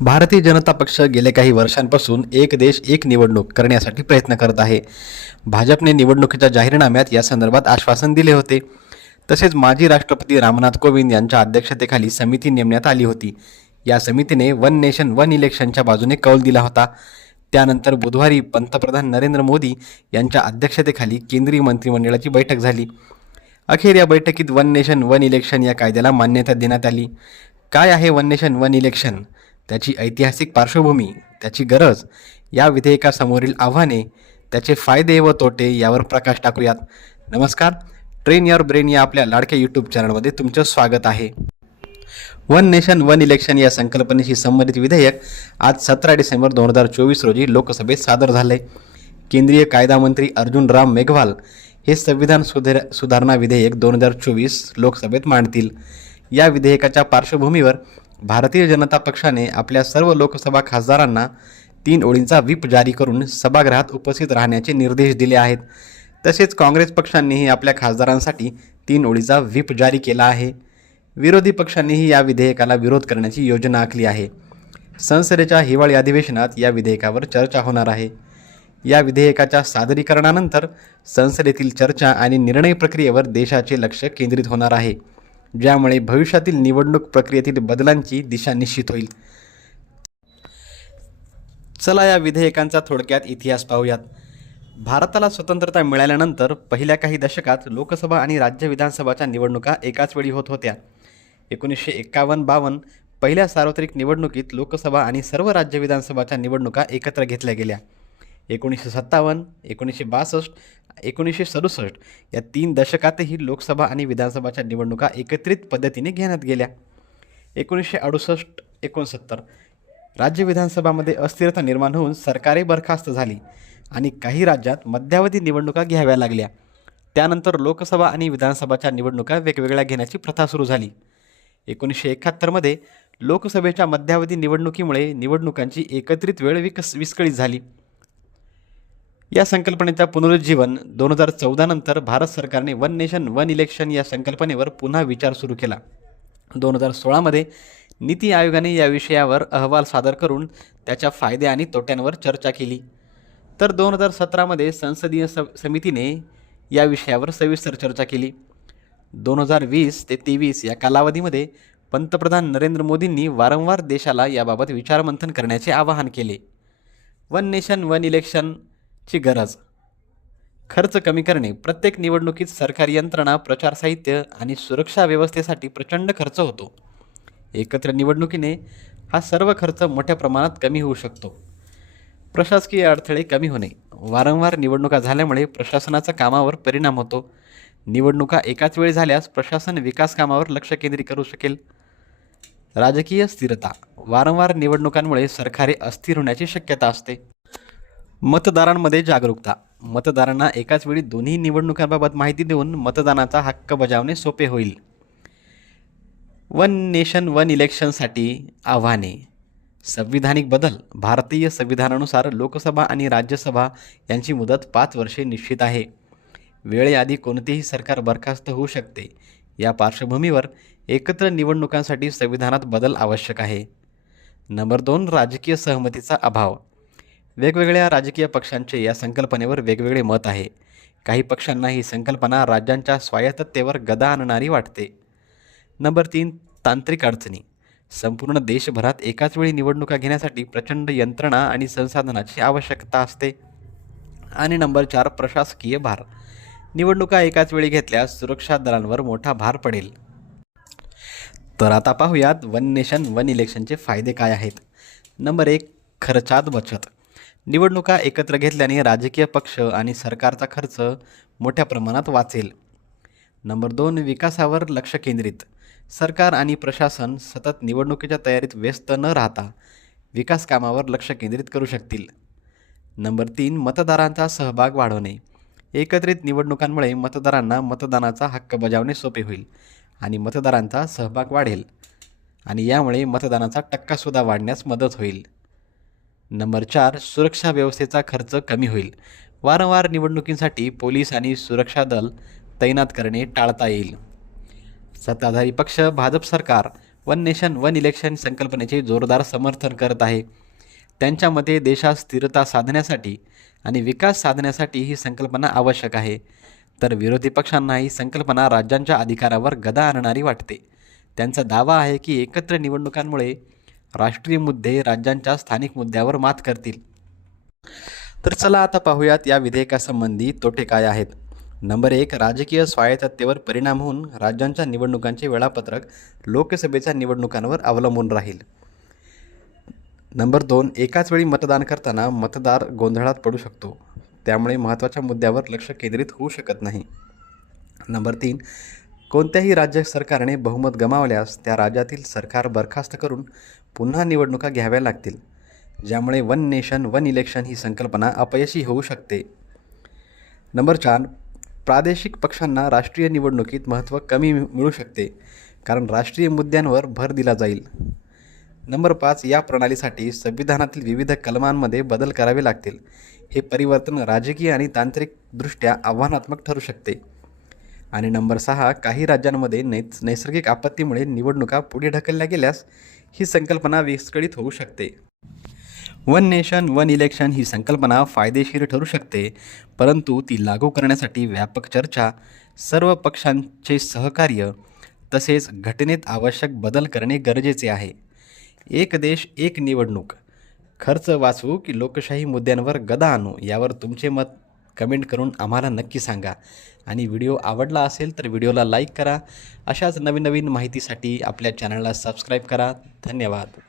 भारतीय जनता पक्ष गेल्या काही वर्षांपासून एक देश एक निवडणूक करण्यासाठी प्रयत्न करत आहे. भाजपने निवडणुकीच्या जाहीरनाम्यात या संदर्भात आश्वासन दिले होते. तसेच माजी राष्ट्रपती रामनाथ कोविंद यांच्या अध्यक्षतेखाली समिती नेमण्यात आली होती. या समितीने वन नेशन वन इलेक्शनच्या बाजूने कौल दिला होता. त्यानंतर बुधवारी पंतप्रधान नरेंद्र मोदी यांच्या अध्यक्षतेखाली केंद्रीय मंत्रिमंडळाची बैठक झाली. अखेर या बैठकीत वन नेशन वन इलेक्शन या कायद्याला मान्यता देण्यात आली. काय आहे वन नेशन वन इलेक्शन, त्याची ऐतिहासिक पार्श्वभूमी, त्याची गरज, या विधेयकासमोरील आव्हाने, त्याचे फायदे व तोटे यावर प्रकाश टाकूयात. नमस्कार, ट्रेन युअर ब्रेन या आपल्या लाडक्या यूट्यूब चॅनलमध्ये तुमचं स्वागत आहे. वन नेशन वन इलेक्शन या संकल्पनेशी संबंधित विधेयक आज 17 डिसेंबर 2024 रोजी लोकसभेत सादर झाले. केंद्रीय कायदा मंत्री अर्जुन राम मेघवाल हे संविधान सुधारणा विधेयक 2024 लोकसभेत मांडतील. या विधेयकाच्या पार्श्वभूमीवर भारतीय जनता पक्षाने आपल्या सर्व लोकसभा खासदारांना 3 ओळींचा व्हीप जारी करून सभागृहात उपस्थित राहण्याचे निर्देश दिले आहेत. तसेच काँग्रेस पक्षांनीही आपल्या खासदारांसाठी 3 ओळीचा व्हीप जारी केला आहे. विरोधी पक्षांनीही या विधेयकाला विरोध करण्याची योजना आखली आहे. संसदेच्या हिवाळी अधिवेशनात या विधेयकावर चर्चा होणार आहे. या विधेयकाच्या सादरीकरणानंतर संसदेतील चर्चा आणि निर्णय प्रक्रियेवर देशाचे लक्ष केंद्रित होणार आहे, ज्यामुळे भविष्यातील निवडणूक प्रक्रियेतील बदलांची दिशा निश्चित होईल. चला या विधेयकांचा थोडक्यात इतिहास पाहूयात. भारताला स्वतंत्रता मिळाल्यानंतर पहिल्या काही दशकात लोकसभा आणि राज्य विधानसभाच्या निवडणुका एकाच वेळी होत होत्या. 1951-52 पहिल्या सार्वत्रिक निवडणुकीत लोकसभा आणि सर्व राज्य विधानसभाच्या निवडणुका एकत्र घेतल्या गेल्या. 1957, 1962, 1967 या 3 दशकातही लोकसभा आणि विधानसभाच्या निवडणुका एकत्रित पद्धतीने घेण्यात गेल्या. 1968-69 राज्य विधानसभामध्ये अस्थिरता निर्माण होऊन सरकारे बरखास्त झाली आणि काही राज्यात मध्यावधी निवडणुका घ्याव्या लागल्या. त्यानंतर लोकसभा आणि विधानसभाच्या निवडणुका वेगवेगळ्या घेण्याची प्रथा सुरू झाली. 1971 लोकसभेच्या मध्यावधी निवडणुकीमुळे निवडणुकांची एकत्रित वेळ विस्कळीत झाली. या संकल्पनेचा पुनरुज्जीवन 2014 नंतर भारत सरकारने वन नेशन वन इलेक्शन या संकल्पनेवर पुन्हा विचार सुरू केला. 2016 नीती आयोगाने या विषयावर अहवाल सादर करून त्याच्या फायदे आणि तोट्यांवर चर्चा केली. तर 2017 संसदीय समितीने या विषयावर सविस्तर चर्चा केली. 2020 ते 23 या कालावधीमध्ये पंतप्रधान नरेंद्र मोदींनी वारंवार देशाला याबाबत विचारमंथन करण्याचे आवाहन केले. वन नेशन वन इलेक्शनची गरज, खर्च कमी करणे. प्रत्येक निवडणुकीत सरकारी यंत्रणा, प्रचार साहित्य आणि सुरक्षा व्यवस्थेसाठी प्रचंड खर्च होतो. एकत्र निवडणुकीने हा सर्व खर्च मोठ्या प्रमाणात कमी होऊ शकतो. प्रशासकीय अडथळे कमी होणे. वारंवार निवडणुका झाल्यामुळे प्रशासनाचा कामावर परिणाम होतो. निवडणुका एकाच वेळी झाल्यास प्रशासन विकास कामावर लक्ष केंद्रित करू शकेल. राजकीय स्थिरता. वारंवार निवडणुकांमुळे सरकारे अस्थिर होण्याची शक्यता असते. मतदारांमध्ये जागरूकता. मतदारांना एकाच वेळी दोन्ही निवडणुकांबाबत माहिती देऊन मतदानाचा हक्क बजावणे सोपे होईल. वन नेशन वन इलेक्शनसाठी आव्हाने. संविधानिक बदल. भारतीय संविधानानुसार लोकसभा आणि राज्यसभा यांची मुदत 5 वर्षे निश्चित आहे. वेळेआधी कोणतेही सरकार बरखास्त होऊ शकते. या पार्श्वभूमीवर एकत्र निवडणुकांसाठी संविधानात बदल आवश्यक आहे. नंबर 2, राजकीय सहमतीचा अभाव. वेगवेगळ्या राजकीय पक्षांचे या संकल्पनेवर वेगवेगळे मत आहे. काही पक्षांना ही संकल्पना राज्यांच्या स्वायत्ततेवर गदा आणणारी वाटते. नंबर 3, तांत्रिक अडचणी. संपूर्ण देशभरात एकाच वेळी निवडणुका घेण्यासाठी प्रचंड यंत्रणा आणि संसाधनाची आवश्यकता असते. आणि नंबर 4, प्रशासकीय भार. निवडणुका एकाच वेळी घेतल्यास सुरक्षा दलांवर मोठा भार पडेल. तर आता पाहूयात वन नेशन वन इलेक्शनचे फायदे काय आहेत. नंबर 1, खर्चात बचत. निवडणुका एकत्र घेतल्याने राजकीय पक्ष आणि सरकारचा खर्च मोठ्या प्रमाणात वाचेल. नंबर 2, विकासावर लक्ष केंद्रित. सरकार आणि प्रशासन सतत निवडणुकीच्या तयारीत व्यस्त न राहता विकास कामावर लक्ष केंद्रित करू शकतील. नंबर 3, मतदारांचा सहभाग वाढवणे. एकत्रित निवडणुकांमुळे मतदारांना मतदानाचा हक्क बजावणे सोपे होईल आणि मतदारांचा सहभाग वाढेल आणि यामुळे मतदानाचा टक्कासुद्धा वाढण्यास मदत होईल. नंबर 4, सुरक्षा व्यवस्थेचा खर्च कमी होईल. वारंवार निवडणुकींसाठी पोलीस आणि सुरक्षा दल तैनात करणे टाळता येईल. सत्ताधारी पक्ष भाजप सरकार वन नेशन वन इलेक्शन संकल्पनेचे जोरदार समर्थन करत आहे. त्यांच्या मते देशात स्थिरता साधण्यासाठी आणि विकास साधण्यासाठी ही संकल्पना आवश्यक आहे. तर विरोधी पक्षांना ही संकल्पना राज्यांच्या अधिकारावर गदा आणणारी वाटते. त्यांचा दावा आहे की एकत्र निवडणुकांमुळे राष्ट्रीय मुद्दे राज्यांच्या स्थानिक मुद्द्यावर मात करतील. तर चला आता पाहूयात या विधेयकासंबंधी तोटे काय आहेत. नंबर 1, राजकीय स्वायत्ततेवर परिणाम होऊन राज्यांच्या निवडणुकांचे वेळापत्रक लोकसभेच्या निवडणुकांवर अवलंबून राहील. नंबर 2, एकाच वेळी मतदान करताना मतदार गोंधळात पडू शकतो, त्यामुळे महत्त्वाच्या मुद्द्यावर लक्ष केंद्रित होऊ शकत नाही. नंबर 3, कोणत्याही राज्य सरकारने बहुमत गमावल्यास त्या राज्यातील सरकार बरखास्त करून पुन्हा निवडणुका घ्याव्या लागतील, ज्यामुळे वन नेशन वन इलेक्शन ही संकल्पना अपयशी होऊ शकते. नंबर 4, प्रादेशिक पक्षांना राष्ट्रीय निवडणुकीत महत्त्व कमी मिळू शकते, कारण राष्ट्रीय मुद्द्यांवर भर दिला जाईल. नंबर 5, या प्रणालीसाठी संविधानातील विविध कलमांमध्ये बदल करावे लागतील. हे परिवर्तन राजकीय आणि तांत्रिकदृष्ट्या आव्हानात्मक ठरू शकते. आणि नंबर 6, काही राज्यांमध्ये नैसर्गिक आपत्तीमुळे निवडणुका पुढे ढकलल्या गेल्यास ही संकल्पना विस्कळीत होऊ शकते. वन नेशन वन इलेक्शन ही संकल्पना फायदेशीर ठरू शकते, परंतु ती लागू करण्यासाठी व्यापक चर्चा, सर्व पक्षांचे सहकार्य तसेच घटनेत आवश्यक बदल करणे गरजेचे आहे. एक देश एक निवडणूक, खर्च वाचवू की लोकशाही मुद्द्यांवर गदा आणू, यावर तुमचे मत कमेंट करून आम्हाला नक्की सांगा. आणि व्हिडिओ आवडला असेल तर व्हिडिओला लाईक करा. अशाच नवीन नवीन माहितीसाठी आपल्या चॅनलला सबस्क्राईब करा. धन्यवाद.